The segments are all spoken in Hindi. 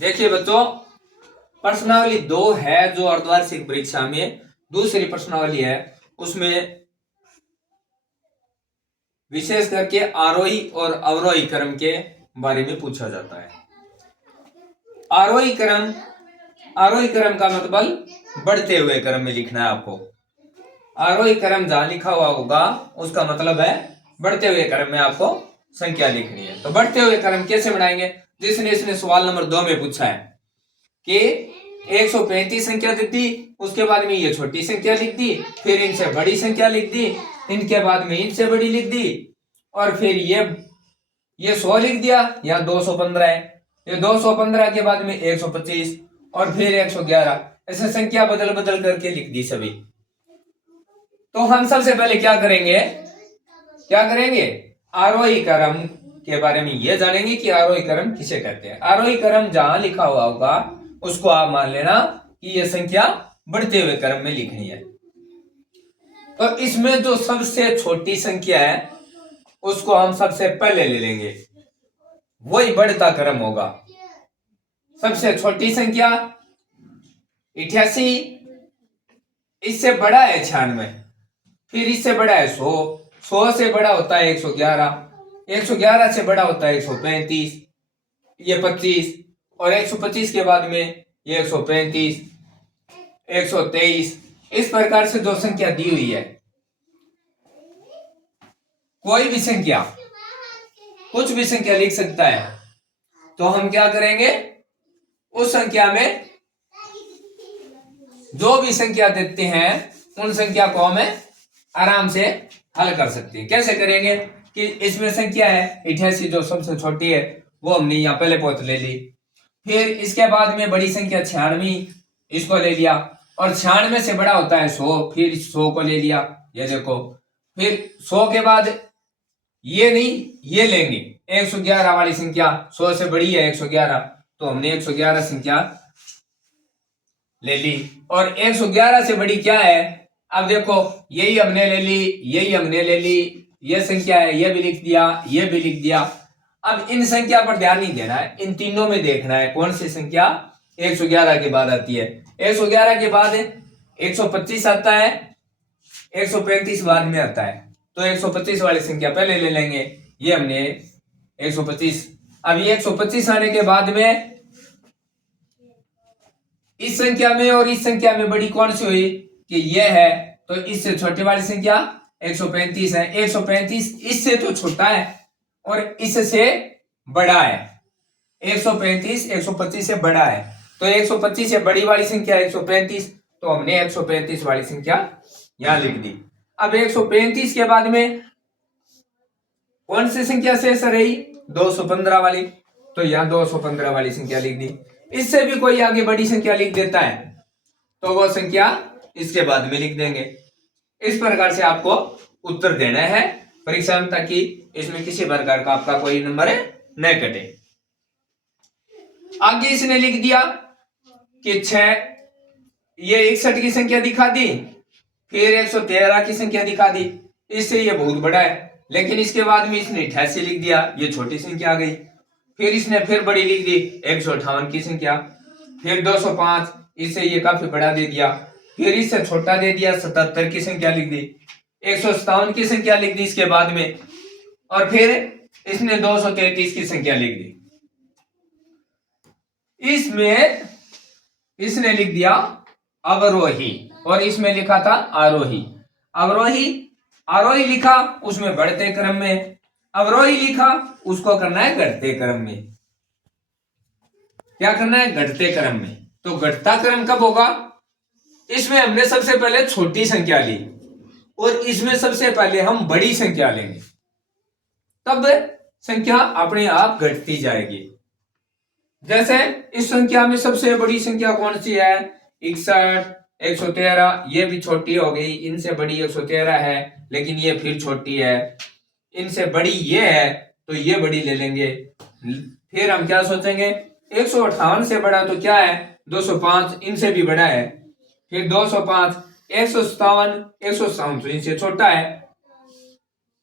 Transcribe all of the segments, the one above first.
देखिए बच्चों, प्रश्नावली 2 है जो अर्धवार्षिक परीक्षा में दूसरी प्रश्नावली है, उसमें विशेष करके आरोही और अवरोही क्रम के बारे में पूछा जाता है। आरोही क्रम का मतलब बढ़ते हुए क्रम में लिखना है आपको। आरोही क्रम जहां लिखा हुआ होगा उसका मतलब है बढ़ते हुए क्रम में आपको संख्या लिखनी है। तो बढ़ते हुए क्रम कैसे बनाएंगे? जिसने इसने सवाल नंबर 2 में पूछा है कि 135 संख्या दी थी, उसके बाद में ये छोटी संख्या लिख दी, फिर इनसे बड़ी संख्या लिख दी, इनके बाद में इनसे बड़ी लिख दी, और फिर ये 100 लिख दिया, यहाँ 215 है, ये 215 के बाद में 125 और फिर 111, ऐसे संख्या बदल बदल करके लिख दी सभी। तो हम सबसे पहले क्या करेंगे आरोही क्रम के बारे में ये जानेंगे कि आरोही क्रम किसे कहते हैं। आरोही क्रम जहां लिखा हुआ होगा उसको आप मान लेना कि यह संख्या बढ़ते हुए क्रम में लिखनी है। तो इसमें जो सबसे छोटी संख्या है उसको हम सबसे पहले ले लेंगे, वही बढ़ता क्रम होगा। सबसे छोटी संख्या 88, इससे बड़ा है 96, फिर इससे बड़ा है 100, 100 से बड़ा होता है 111, 111 से बड़ा होता है 135, ये 25, और 125 के बाद में ये 135, 123, इस प्रकार से जो संख्या दी हुई है, कोई भी संख्या कुछ भी संख्या लिख सकता है। तो हम क्या करेंगे, उस संख्या में जो भी संख्या देते हैं उन संख्या को हमें आराम से हल कर सकते हैं। कैसे करेंगे कि इसमें संख्या है 88 जो सबसे छोटी है, वो हमने यहाँ पहले पोत ले ली, फिर इसके बाद में बड़ी संख्या 96, इसको ले लिया, और 96 से बड़ा होता है 100, फिर 100 को ले लिया, ये देखो, फिर 100 के बाद ये नहीं ये लेंगे 111 वाली संख्या, 100 से बड़ी है 111, तो हमने 111 संख्या ले ली, और 111 से बड़ी क्या है, अब देखो यही हमने ले ली, यही हमने ले ली, ये संख्या है, ये भी लिख दिया, ये भी लिख दिया। अब इन संख्या पर ध्यान नहीं देना है, इन तीनों में देखना है कौन सी संख्या 111 के बाद आती है। 111 के बाद 125 आता है, 135 बाद में आता है, तो 125 वाली संख्या पहले ले लेंगे, ये हमने 125। अब ये 125 आने के बाद में इस संख्या में और इस संख्या में बड़ी कौन सी हुई कि ये है, तो इससे छोटी वाली संख्या 135 है। 135 इससे तो छोटा है और इससे बड़ा है, 135 125 से बड़ा है, तो 125 से बड़ी वाली संख्या 135, तो हमने 135 वाली संख्या यहां लिख दी। अब 135 के बाद में कौन सी संख्या शेष रही, 215 वाली, तो यहां 215 वाली संख्या लिख दी। इससे भी कोई आगे बड़ी संख्या लिख देता है तो वो संख्या इसके बाद में लिख देंगे। इस प्रकार से आपको उत्तर देना है परीक्षा में, ताकि इसमें किसी प्रकार का आपका कोई नंबर न कटे। आगे इसने लिख दिया कि 6, ये 61 की संख्या दिखा दी, फिर 113 की संख्या दिखा दी, इससे ये बहुत बड़ा है, लेकिन इसके बाद में इसने 88 लिख दिया, ये छोटी संख्या आ गई, फिर इसने फिर बड़ी लिख दी 158 की संख्या, फिर 205, इससे ये काफी बड़ा दे दिया, फिर इससे छोटा दे दिया 77 की संख्या लिख दी, 157 की संख्या लिख दी इसके बाद में, और फिर इसने 233 की संख्या लिख दी। इसमें इसने लिख दिया अवरोही और इसमें लिखा था आरोही। आरोही लिखा उसमें बढ़ते क्रम में, अवरोही लिखा उसको करना है घटते क्रम में। क्या करना है, घटते क्रम में। तो घटता क्रम कब होगा, इसमें हमने सबसे पहले छोटी संख्या ली और इसमें सबसे पहले हम बड़ी संख्या लेंगे, तब संख्या अपने आप घटती जाएगी। जैसे इस संख्या में सबसे बड़ी संख्या कौन सी है, 61, 113, ये भी छोटी हो गई, इनसे बड़ी 113 है लेकिन ये फिर छोटी है, इनसे बड़ी ये है तो ये बड़ी ले लेंगे। फिर हम क्या सोचेंगे, 158 से बड़ा तो क्या है 205, इनसे भी बड़ा है, फिर 205, 157 तो इनसे छोटा है,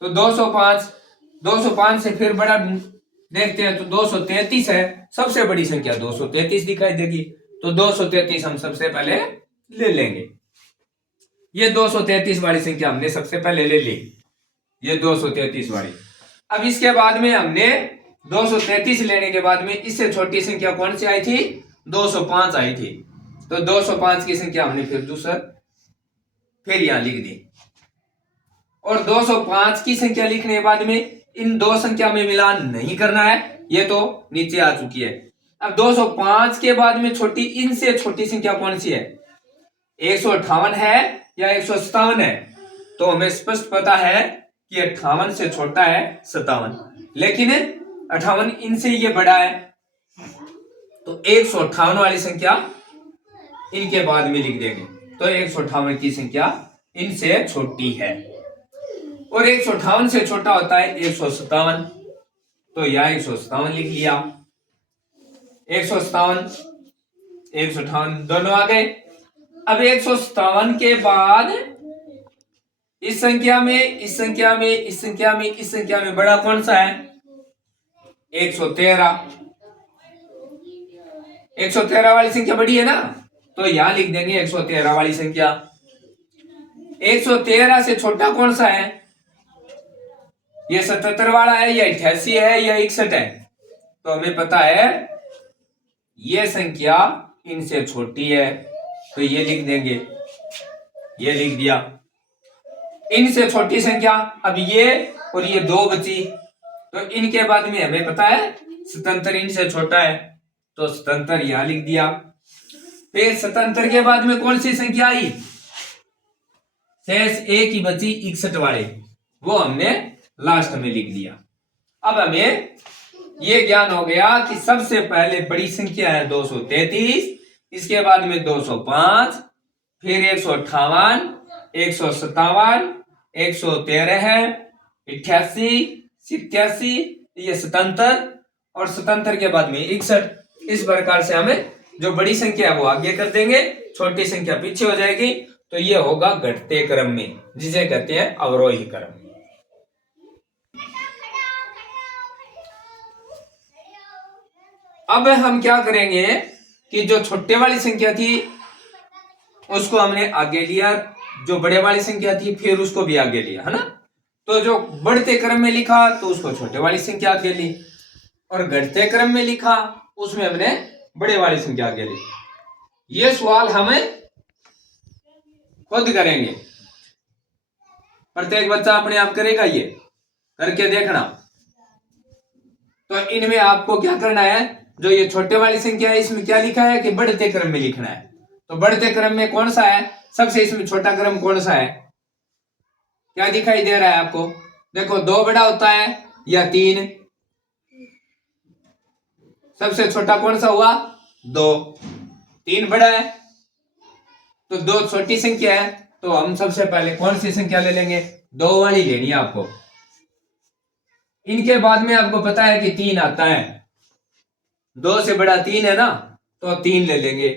तो 205 से फिर बड़ा देखते हैं तो 233 है, सबसे बड़ी संख्या 233 दिखाई देगी, तो 233 हम सबसे पहले ले लेंगे। ये 233 वाली संख्या हमने सबसे पहले ले ली, ये 233 वाली। अब इसके बाद में हमने 233 लेने के बाद में इससे छोटी संख्या कौन सी आई थी, 205 आई थी, तो 205 की संख्या हमने फिर यहां लिख दी। और 205 की संख्या लिखने के बाद में इन दो संख्या में मिलान नहीं करना है, ये तो नीचे आ चुकी है। अब 205 के बाद में छोटी, इनसे छोटी संख्या कौन सी है, 158 है या 157 है, तो हमें स्पष्ट पता है कि 58 से छोटा है 57, लेकिन 58 इनसे ये बड़ा है, तो 158 वाली संख्या इनके बाद में लिख देंगे, तो 158 की संख्या इनसे छोटी है। और 158 से छोटा होता है 157, तो यह 157 लिख लिया, 157 158 दोनों आ गए। अब 157 के बाद इस संख्या में, इस संख्या में, इस संख्या में, इस संख्या में बड़ा कौन सा है, 113। 113 वाली संख्या बड़ी है ना, तो यहां लिख देंगे 113 वाली संख्या। 113 से छोटा कौन सा है, ये 77 वाला है या 88 है या 61 है, तो हमें पता है ये संख्या इनसे छोटी है, तो ये लिख देंगे, ये लिख दिया, इनसे छोटी संख्या। अब ये और ये दो बची, तो इनके बाद में हमें पता है 77 इनसे छोटा है, तो 77 यहां लिख दिया। फिर 77 के बाद में कौन सी संख्या आई, शेष एक ही बची 61 वाले, वो हमने लास्ट में लिख दिया। अब हमें ये ज्ञान हो गया कि सबसे पहले बड़ी संख्या है 233, इसके बाद में 205, फिर 158, 157, 113 है, 88, 87, ये 77 और 77 के बाद में 61। इस प्रकार से हमें जो बड़ी संख्या है वो आगे कर देंगे, छोटी संख्या पीछे हो जाएगी, तो ये होगा घटते क्रम में, जिसे कहते हैं अवरोही क्रम। अब हम क्या करेंगे कि जो छोटे वाली संख्या थी उसको हमने आगे लिया, जो बड़े वाली संख्या थी फिर उसको भी आगे लिया, है ना। तो जो बढ़ते क्रम में लिखा तो उसको छोटे वाली संख्या आगे ली, और घटते क्रम में लिखा उसमें हमने बड़े वाली संख्या आगे ली। ये सवाल हमें खुद करेंगे, प्रत्येक बच्चा अपने आप करेगा, ये करके देखना। तो इनमें आपको क्या करना है, जो ये छोटे वाली संख्या है इसमें क्या लिखा है कि बढ़ते क्रम में लिखना है, तो बढ़ते क्रम में कौन सा है, सबसे इसमें छोटा क्रम कौन सा है, क्या दिखाई दे रहा है आपको, देखो 2 बड़ा होता है या 3, सबसे छोटा कौन सा हुआ 2, 3 बड़ा है, तो 2 छोटी संख्या है, तो हम सबसे पहले कौन सी संख्या ले लेंगे, 2 वाली लेनी है आपको। इनके बाद में आपको पता है कि 3 आता है, 2 से बड़ा 3 है ना, तो 3 ले लेंगे।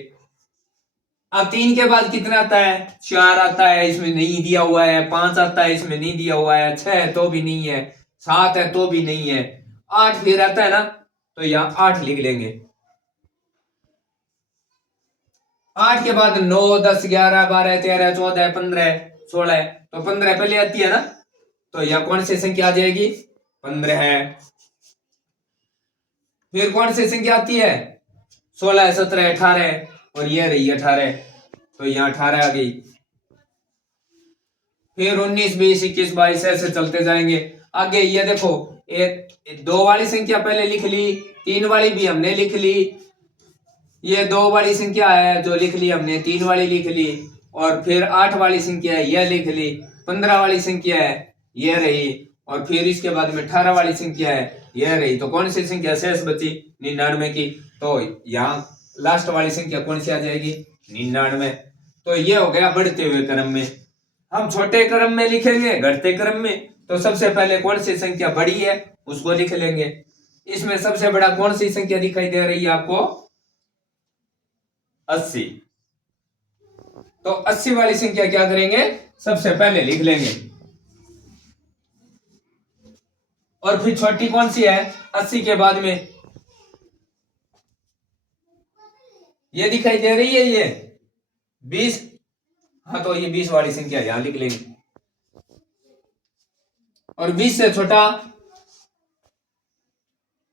अब 3 के बाद कितना आता है, 4 आता है, इसमें नहीं दिया हुआ है, 5 आता है, इसमें नहीं दिया हुआ है, 6 है तो भी नहीं है, 7 है तो भी नहीं है, 8 फिर आता है ना, तो यहां 8 लिख लेंगे। 8 के बाद 9, 10, 11, 12, 13, 14, 15, 16, तो 15 पहले आती है ना, तो यह कौन सी संख्या आ जाएगी, 15 है। फिर कौन सी संख्या आती है, 16, 17, 18, और ये रही 18, तो यहाँ 18 आ गई। फिर 19, 20, 21, 22 ऐसे चलते जाएंगे आगे। ये देखो, एक 2 वाली संख्या पहले लिख ली, 3 वाली भी हमने लिख ली, ये 2 वाली संख्या है जो लिख ली हमने, 3 वाली लिख ली, और फिर 8 वाली संख्या है यह लिख ली, 15 वाली संख्या है यह रही, और फिर इसके बाद में 18 वाली संख्या है यह रही। तो कौन सी संख्या शेष बची, 99 की, तो यहाँ लास्ट वाली संख्या कौन सी आ जाएगी, 99। तो ये हो गया बढ़ते हुए क्रम में। हम छोटे क्रम में लिखेंगे, घटते क्रम में, तो सबसे पहले कौन सी संख्या बड़ी है उसको लिख लेंगे। इसमें सबसे बड़ा कौन सी संख्या दिखाई दे रही है आपको, 80। तो 80 वाली संख्या क्या करेंगे, सबसे पहले लिख लेंगे। और फिर छोटी कौन सी है 80 के बाद में, ये दिखाई दे रही है ये 20। हाँ तो ये 20 वाली संख्या यहां लिख लेंगे। और 20 से छोटा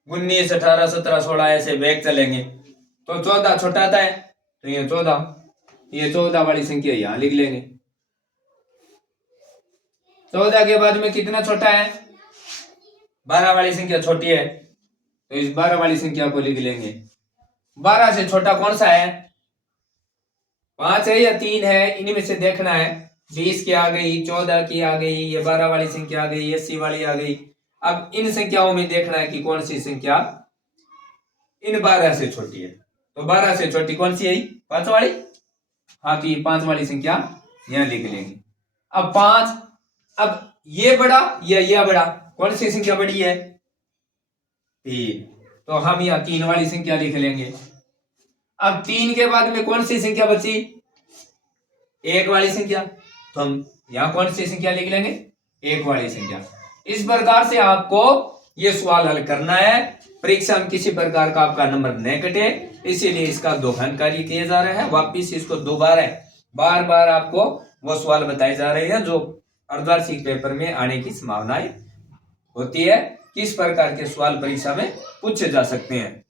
19, 18, 17, 16 ऐसे बैग चलेंगे। तो 14 छोटा आता है तो ये 14 वाली संख्या यहां लिख लेंगे। 14 के बाद में कितना छोटा है 12 वाली संख्या छोटी है तो इस 12 वाली संख्या को लिख लेंगे। 12 से छोटा कौन सा है 5 है या 3 है, इनमें से देखना है। 20 की आ गई, 14 की आ गई, ये 12 वाली संख्या आ गई, 80 वाली आ गई। अब इन संख्याओं में देखना है कि कौन सी संख्या इन 12 से छोटी है। तो 12 से छोटी कौन सी है 5 वाली। हाँ तो ये 5 वाली संख्या यहां लिख लेंगे। अब 5, अब ये बड़ा या यह बड़ा, कौन सी संख्या बड़ी है 3, तो हम यहाँ 3 वाली संख्या लिख लेंगे। अब 3 के बाद में कौन सी संख्या बची 1 वाली संख्या, तो हम यहां कौन सी संख्या लिख लेंगे 1 वाली संख्या। इस प्रकार से आपको ये सवाल हल करना है। परीक्षा में किसी प्रकार का आपका नंबर न कटे, इसीलिए इसका दोहन कार्य किया जा रहा है। वापिस इसको दोबारा बार बार आपको वो सवाल बताए जा रहे हैं जो अर्धवार्षिक पेपर में आने की संभावनाएं होती है, किस प्रकार के सवाल परीक्षा में पूछे जा सकते हैं।